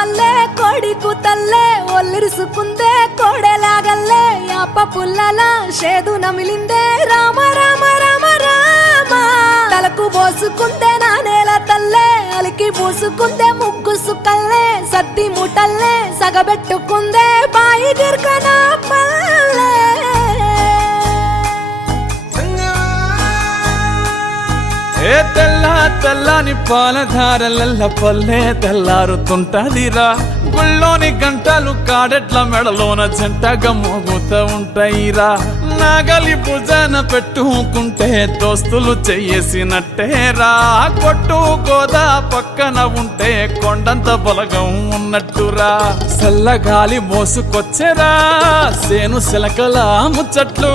పల్లె కోడి కూతల్లే ఒల్లిరుసుకుందే కోడెలాగల్లే యాప పుల్లల షేదు నమిలిందే రామ రామ రామ రామ తలకు పోసుకుందే నానేల తల్లే అలికి పూసుకుందే ముగ్గు సుక్కల్లే సద్ది ముటల్లే సగబెట్టుకుందే బాయి దిర్కన పల్లె ఏ తెల్ల తెల్లని పాలధారలల్ల పల్లె తెల్లారుతుంటదిరా గుళ్ళోని గంటలు కాడెట్ల మెడలోన జంటగా మోగుతూ ఉంటాయిరా నాగలి భుజాన పెట్టుకుంటే దోస్తులు చెయ్యేసినట్టేరా కొట్టు గోదా పక్కన ఉంటే కొండంత బలగం ఉన్నట్టురా చల్లగాలి మోసుకొచ్చెరా సేను శిలకల ముచ్చట్లు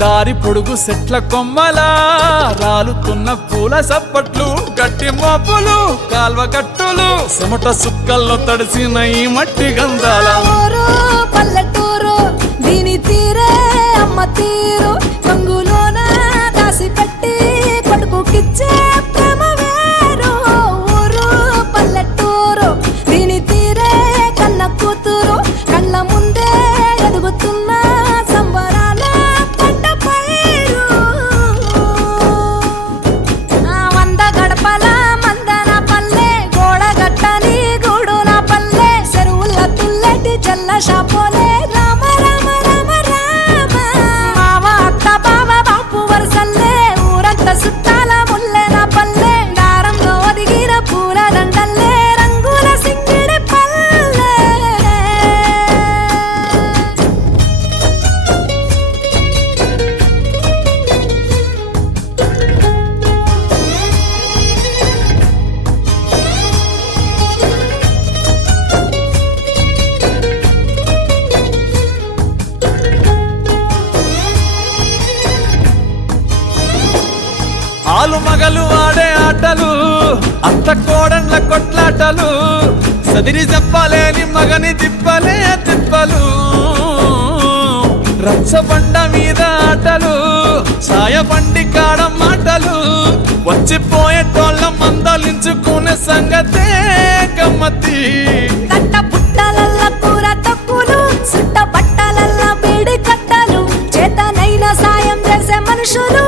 దారి పొడుగు సెట్ల కొమ్మలా రాలుతున్న పూల సప్పట్లు గట్టి మోపులు కాల్వ గట్టులు చెమట సుక్కల్లో తడిసిన ఈ మట్టి గంధాల పల్లెటూరు దీని తీరే అమ్మ తీరు రంగులోన దాసి పెట్టి కొడుకుకిచ్చే ప్రేమ వేరు ఊరు పల్లెటూరు దీని తీరే కన్న కూతురు కళ్ళ ముందే ఎదుగుతున్న సంబరాల పంట పైరు వంద గడపల మందన పల్లె గోడగట్టని గూడున పల్లె చెరువుల తుల్లటి జల్ల షాపోలే రామ రామ రామ రామ మావ అత్త బావ బాపు వరసల్లే ఊరంత సుట్టాల ముల్లెన పల్లె దారంలో ఒదిగిన పూల దండల్లే రంగుల సింగిడి పల్లె ఆలు మగలు ఆడే ఆటలు అత్త కోడన్ల కొట్లాటలు సదిరి చెప్పలేని మగని తిప్పలే తిప్పలు రచ్చబండ మీద ఆటలు సాయబండి కాడ మాటలు వచ్చిపోయేటోళ్ళ మందలించుకునే సంగతే గమ్మతి తట్ట పుట్టలల్ల కూర తక్కులు సుట్ట బట్టలల్ల బీడి కట్టలు చేతనైన సాయం చేసే మనుషులు